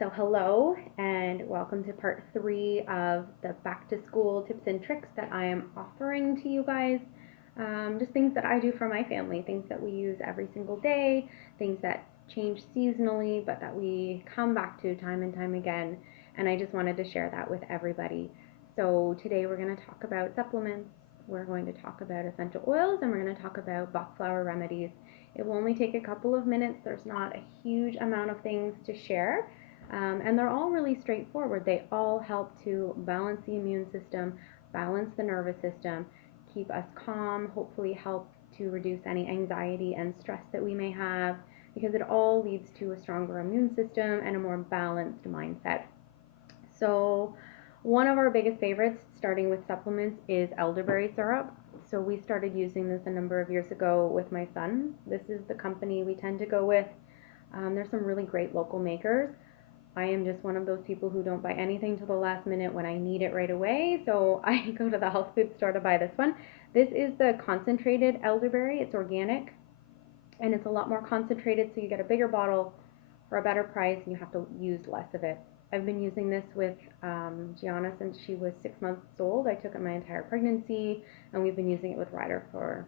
So hello and welcome to part 3 of the back to school tips and tricks that I am offering to you guys. Just things that I do for my family, things that we use every single day, things that change seasonally but that we come back to time and time again. And I just wanted to share that with everybody. So today we're going to talk about supplements, we're going to talk about essential oils, and we're going to talk about Bach flower remedies. It will only take a couple of minutes. There's not a huge amount of things to share. And they're all really straightforward. They all help to balance the immune system, balance the nervous system, keep us calm, hopefully help to reduce any anxiety and stress that we may have, because it all leads to a stronger immune system and a more balanced mindset. So one of our biggest favorites, starting with supplements, is elderberry syrup. So we started using this a number of years ago with my son. This is the company we tend to go with. There's some really great local makers. I am just one of those people who don't buy anything till the last minute when I need it right away. So I go to the health food store to buy this one. This is the concentrated elderberry. It's organic and it's a lot more concentrated, so you get a bigger bottle for a better price and you have to use less of it. I've been using this with Gianna since she was 6 months old. I took it my entire pregnancy, and we've been using it with Ryder for,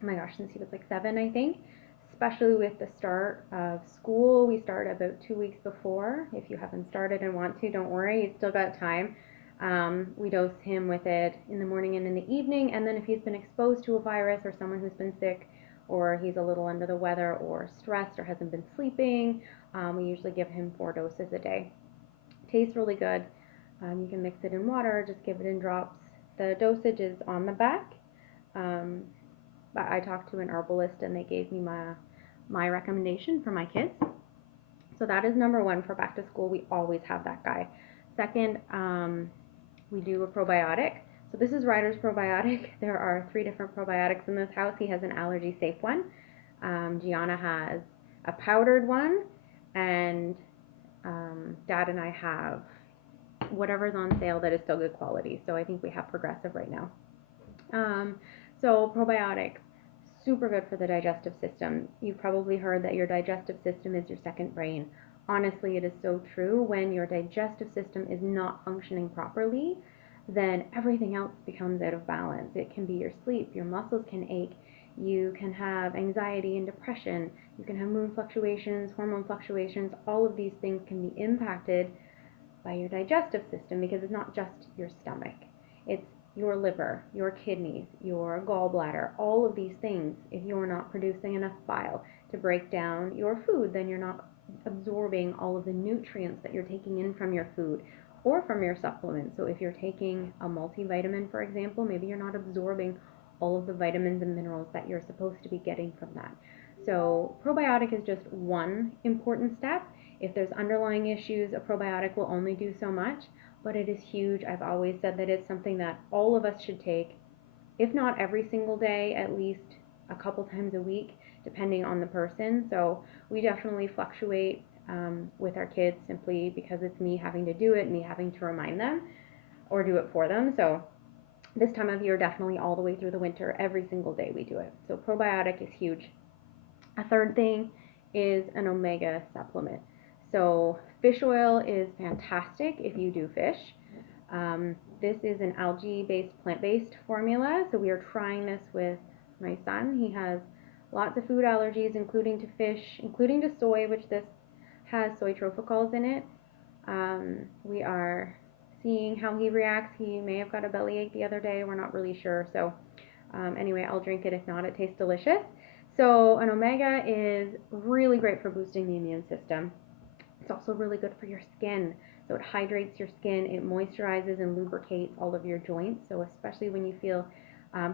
oh my gosh, since he was like 7, I think. Especially with the start of school. We start about 2 weeks before. If you haven't started and want to, don't worry, you've still got time. We dose him with it in the morning and in the evening, and then if he's been exposed to a virus or someone who's been sick, or he's a little under the weather or stressed or hasn't been sleeping, we usually give him 4 doses a day. Tastes really good. You can mix it in water, just give it in drops. The dosage is on the back. But I talked to an herbalist and they gave me my recommendation for my kids. So that is number 1 for back to school. We always have that guy. Second, we do a probiotic. So this is Ryder's probiotic. There are 3 different probiotics in this house. He has an allergy safe one. Gianna has a powdered one, and Dad and I have whatever's on sale that is still good quality. So I think we have Progressive right now. So probiotics, super good for the digestive system. You've probably heard that your digestive system is your second brain. Honestly, it is so true. When your digestive system is not functioning properly, then everything else becomes out of balance. It can be your sleep, your muscles can ache, you can have anxiety and depression, you can have mood fluctuations, hormone fluctuations. All of these things can be impacted by your digestive system, because it's not just your stomach. It's your liver, your kidneys, your gallbladder, all of these things. If you're not producing enough bile to break down your food, then you're not absorbing all of the nutrients that you're taking in from your food or from your supplements. So if you're taking a multivitamin, for example, maybe you're not absorbing all of the vitamins and minerals that you're supposed to be getting from that. So probiotic is just one important step. If there's underlying issues, a probiotic will only do so much, but it is huge. I've always said that it's something that all of us should take, if not every single day, at least a couple times a week, depending on the person. So we definitely fluctuate with our kids, simply because it's me having to do it, me having to remind them or do it for them. So this time of year, definitely all the way through the winter, every single day we do it. So probiotic is huge. A third thing is an omega supplement. So fish oil is fantastic if you do fish. This is an algae-based, plant-based formula. So we are trying this with my son. He has lots of food allergies, including to fish, including to soy, which this has soy trophicols in it. We are seeing how he reacts. He may have got a bellyache the other day. We're not really sure. So anyway, I'll drink it. If not, it tastes delicious. So an omega is really great for boosting the immune system. It's also really good for your skin. So it hydrates your skin, it moisturizes and lubricates all of your joints. So especially when you feel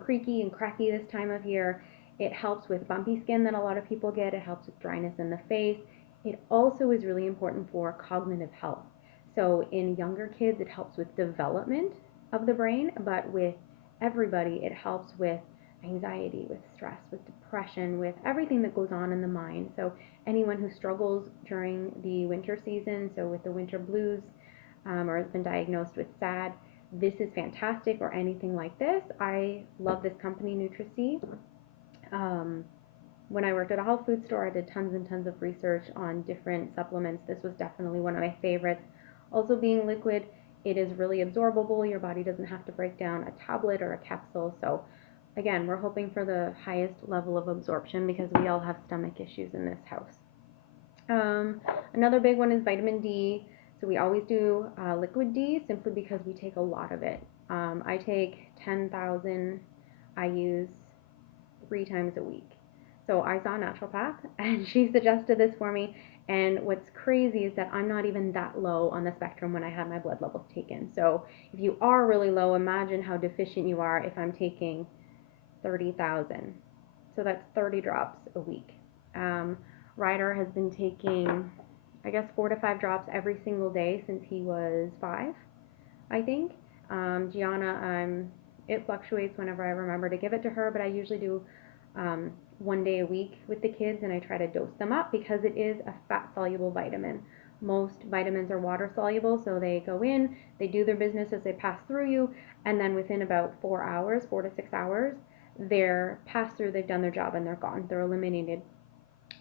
creaky and cracky this time of year, it helps with bumpy skin that a lot of people get. It helps with dryness in the face. It also is really important for cognitive health. So in younger kids, it helps with development of the brain, but with everybody, it helps with anxiety, with stress, with depression, with everything that goes on in the mind. So anyone who struggles during the winter season, so with the winter blues, or has been diagnosed with SAD, this is fantastic, or anything like this. I love this company, NutriC. when I worked at a health food store, I did tons and tons of research on different supplements. This was definitely one of my favorites. Also, being liquid, it is really absorbable. Your body doesn't have to break down a tablet or a capsule. So, again, we're hoping for the highest level of absorption because we all have stomach issues in this house. Another big one is vitamin D. So we always do liquid D simply because we take a lot of it. I take 10,000 IUs 3 times a week. So I saw a naturopath and she suggested this for me. And what's crazy is that I'm not even that low on the spectrum when I had my blood levels taken. So if you are really low, imagine how deficient you are if I'm taking 30,000. So that's 30 drops a week. Ryder has been taking, I guess, 4 to 5 drops every single day since he was 5, I think. Gianna, it fluctuates whenever I remember to give it to her, but I usually do 1 day a week with the kids, and I try to dose them up because it is a fat-soluble vitamin. Most vitamins are water-soluble, so they go in, they do their business as they pass through you, and then within about 4 hours, 4 to 6 hours, they're passed through, they've done their job, and they're gone. They're eliminated.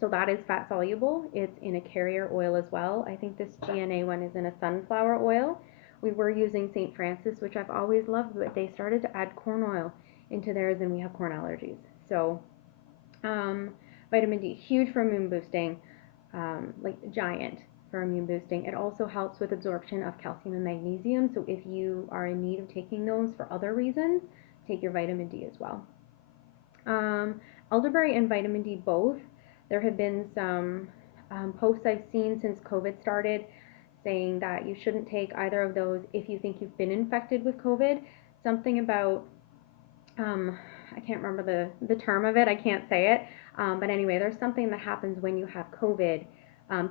So that is fat soluble. It's in a carrier oil as well. I think this GNA one is in a sunflower oil. We were using St. Francis, which I've always loved, but they started to add corn oil into theirs, and we have corn allergies. So vitamin D, huge for immune boosting, like giant for immune boosting. It also helps with absorption of calcium and magnesium. So if you are in need of taking those for other reasons, take your vitamin D as well. Elderberry and vitamin D both. There have been some posts I've seen since COVID started saying that you shouldn't take either of those if you think you've been infected with COVID. Something about, I can't remember the term of it, I can't say it, but anyway, there's something that happens when you have COVID.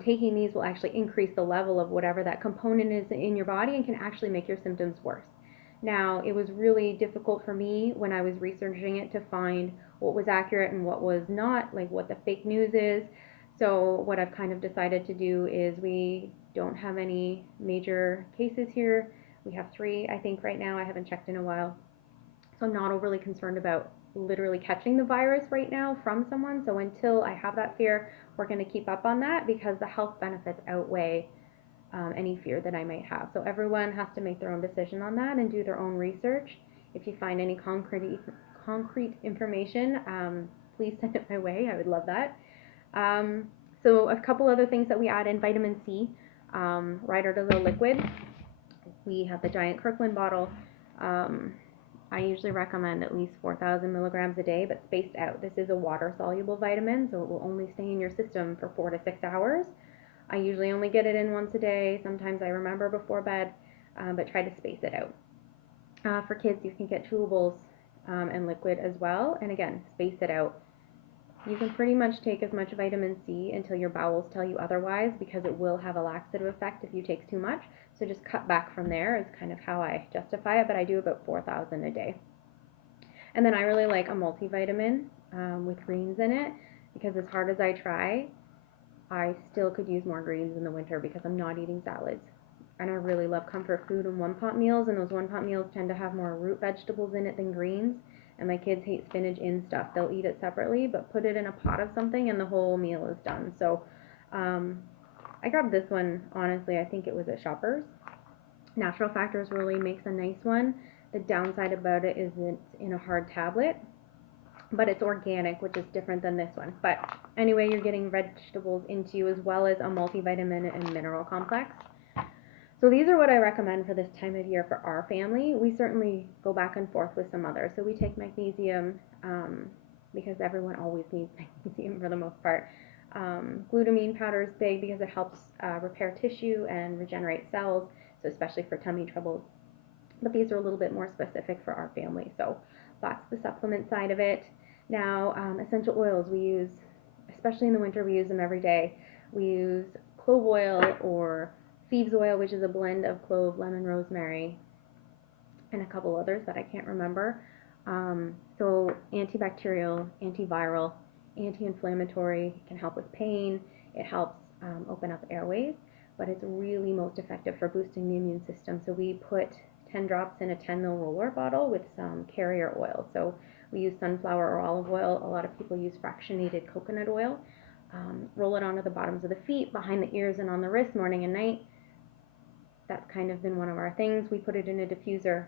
Taking these will actually increase the level of whatever that component is in your body and can actually make your symptoms worse. Now, it was really difficult for me when I was researching it to find what was accurate and what was not, like what the fake news is. So what I've kind of decided to do is we don't have any major cases here. We have 3, I think, right now. I haven't checked in a while. So I'm not overly concerned about literally catching the virus right now from someone. So until I have that fear, we're going to keep up on that because the health benefits outweigh any fear that I might have. So everyone has to make their own decision on that and do their own research. If you find any concrete information, please send it my way. I would love that. So a couple other things that we add in: vitamin C. Ryder does a liquid. We have the giant Kirkland bottle. I usually recommend at least 4,000 milligrams a day, but spaced out. This is a water-soluble vitamin, so it will only stay in your system for 4 to 6 hours. I usually only get it in once a day. Sometimes I remember before bed, but try to space it out. For kids, you can get chewables and liquid as well, and again, space it out. You can pretty much take as much vitamin C until your bowels tell you otherwise, because it will have a laxative effect if you take too much. So just cut back from there is kind of how I justify it, but I do about 4,000 a day. And then I really like a multivitamin with greens in it, because as hard as I try, I still could use more greens in the winter because I'm not eating salads. And I really love comfort food and one-pot meals, and those one-pot meals tend to have more root vegetables in it than greens. And my kids hate spinach in stuff. They'll eat it separately, but put it in a pot of something and the whole meal is done. So I grabbed this one, honestly, I think it was at Shoppers. Natural Factors really makes a nice one. The downside about it is it's in a hard tablet, but it's organic, which is different than this one. But anyway, you're getting vegetables into you as well as a multivitamin and mineral complex. So these are what I recommend for this time of year for our family. We certainly go back and forth with some others. So we take magnesium because everyone always needs magnesium for the most part. Glutamine powder is big because it helps repair tissue and regenerate cells, so especially for tummy troubles. But these are a little bit more specific for our family. So that's the supplement side of it. Now, essential oils we use, especially in the winter, we use them every day. We use clove oil or Thieves oil, which is a blend of clove, lemon, rosemary, and a couple others that I can't remember. So antibacterial, antiviral, anti-inflammatory, can help with pain. It helps open up airways, but it's really most effective for boosting the immune system. So we put 10 drops in a 10 ml roller bottle with some carrier oil. So We use sunflower or olive oil. A lot of people use fractionated coconut oil. Roll it onto the bottoms of the feet, behind the ears, and on the wrist, morning and night. That's kind of been one of our things. We put it in a diffuser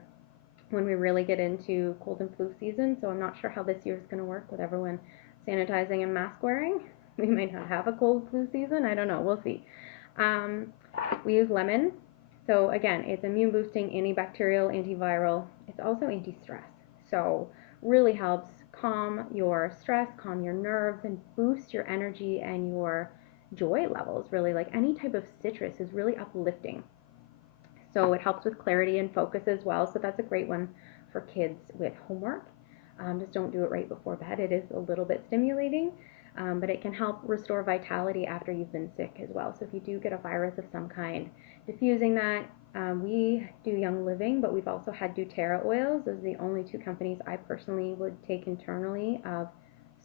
when we really get into cold and flu season, so I'm not sure how this year is going to work with everyone sanitizing and mask wearing. We might not have a cold flu season. I don't know. We'll see. We use lemon. So again, it's immune boosting, antibacterial, antiviral. It's also anti-stress. So really helps calm your stress, calm your nerves, and boost your energy and your joy levels. Really, like any type of citrus is really uplifting. So it helps with clarity and focus as well. So that's a great one for kids with homework. Just don't do it right before bed. It is a little bit stimulating, but it can help restore vitality after you've been sick as well. So if you do get a virus of some kind, diffusing that. We do Young Living, but we've also had doTERRA oils. Those are the only two companies I personally would take internally of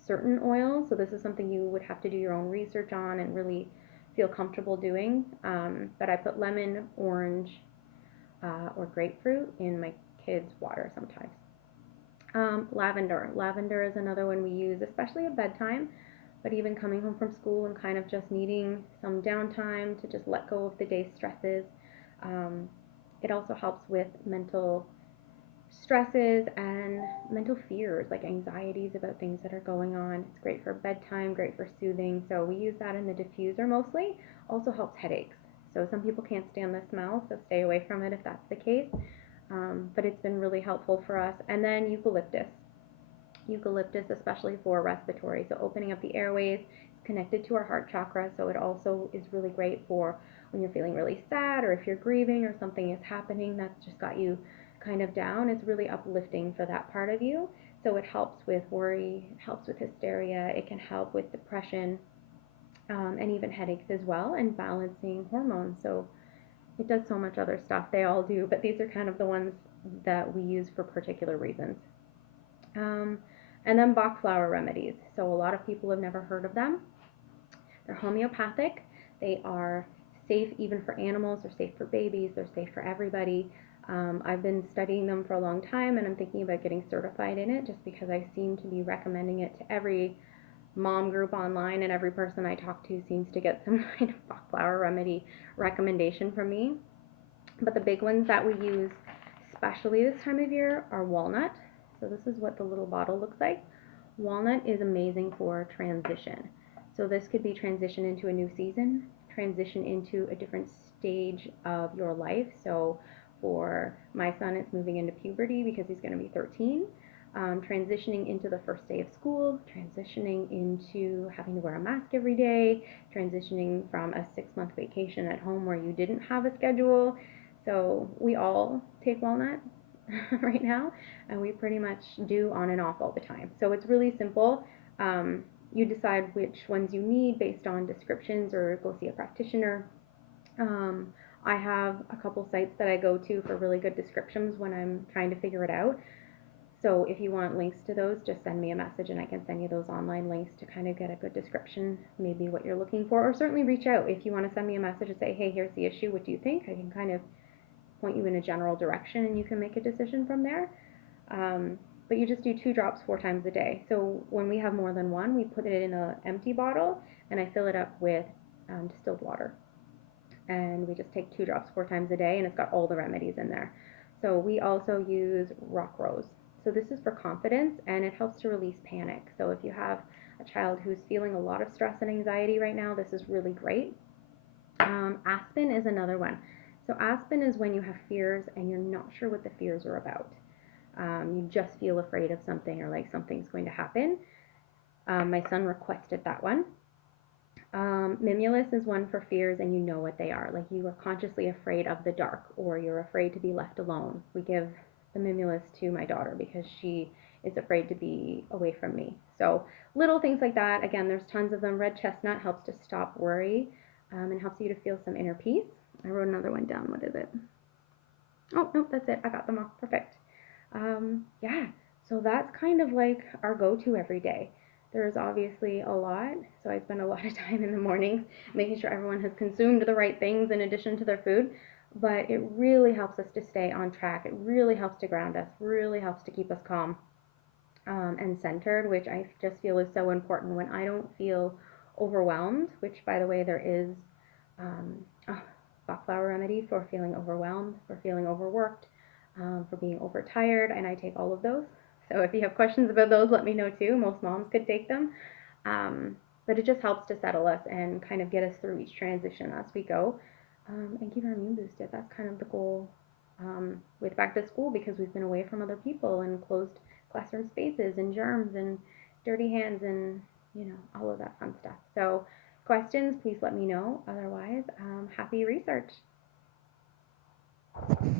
certain oils. So this is something you would have to do your own research on and really feel comfortable doing. But I put lemon, orange, or grapefruit in my kids' water sometimes. Lavender. Lavender is another one we use, especially at bedtime, but even coming home from school and kind of just needing some downtime to just let go of the day's stresses. It also helps with mental stresses and mental fears, like anxieties about things that are going on. It's great for bedtime, great for soothing. So we use that in the diffuser mostly. Also helps headaches. So some people can't stand the smell, so stay away from it if that's the case. But it's been really helpful for us. And then eucalyptus. Eucalyptus, especially for respiratory. So opening up the airways, it's connected to our heart chakra. So it also is really great for when you're feeling really sad or if you're grieving or something is happening that's just got you kind of down. It's really uplifting for that part of you. So it helps with worry, it helps with hysteria, it can help with depression, and even headaches as well, and balancing hormones. So it does so much other stuff. They all do, but these are kind of the ones that we use for particular reasons. And then Bach flower remedies. So a lot of people have never heard of them. They're homeopathic. They are safe even for animals. They're safe for babies. They're safe for everybody. I've been studying them for a long time, and I'm thinking about getting certified in it just because I seem to be recommending it to every mom group online, and every person I talk to seems to get some kind of Bach flower remedy recommendation from me. But the big ones that we use, especially this time of year, are walnut. So this is what the little bottle looks like. Walnut is amazing for transition. So this could be transition into a new season, transition into a different stage of your life. So for my son, it's moving into puberty because he's going to be 13. Transitioning into the first day of school, transitioning into having to wear a mask every day, transitioning from a 6-month vacation at home where you didn't have a schedule. So we all take walnut right now, and we pretty much do on and off all the time. So it's really simple. You decide which ones you need based on descriptions or go see a practitioner. I have a couple sites that I go to for really good descriptions when I'm trying to figure it out. So if you want links to those, just send me a message and I can send you those online links to kind of get a good description, maybe what you're looking for, or certainly reach out if you want to send me a message and say, hey, here's the issue, what do you think? I can kind of point you in a general direction and you can make a decision from there. But you just do 2 drops 4 times a day. So when we have more than one, we put it in an empty bottle and I fill it up with distilled water. And we just take 2 drops 4 times a day, and it's got all the remedies in there. So we also use rock rose. So this is for confidence, and it helps to release panic. So if you have a child who's feeling a lot of stress and anxiety right now, this is really great. Aspen is another one. So aspen is when you have fears and you're not sure what the fears are about. You just feel afraid of something or like something's going to happen. My son requested that one. Mimulus is one for fears and you know what they are. Like you are consciously afraid of the dark or you're afraid to be left alone. We give the Mimulus to my daughter because she is afraid to be away from me. So little things like that. Again, there's tons of them. Red chestnut helps to stop worry and helps you to feel some inner peace. I wrote another one down. What is it? Oh, no, that's it. I got them all. Perfect. Yeah, so that's kind of like our go-to every day. There's obviously a lot, so I spend a lot of time in the mornings making sure everyone has consumed the right things in addition to their food, but it really helps us to stay on track. It really helps to ground us, really helps to keep us calm. and centered, which I just feel is so important when I don't feel overwhelmed, which, by the way, there is um, a Bach flower remedy for feeling overwhelmed, for feeling overworked, for being overtired, and I take all of those. So if you have questions about those, let me know too. Most moms could take them. Um, but it just helps to settle us and kind of get us through each transition as we go, and keep our immune boosted. That's kind of the goal with back to school, because we've been away from other people and closed classroom spaces and germs and dirty hands and all of that fun stuff. So questions, please let me know. Otherwise, happy research.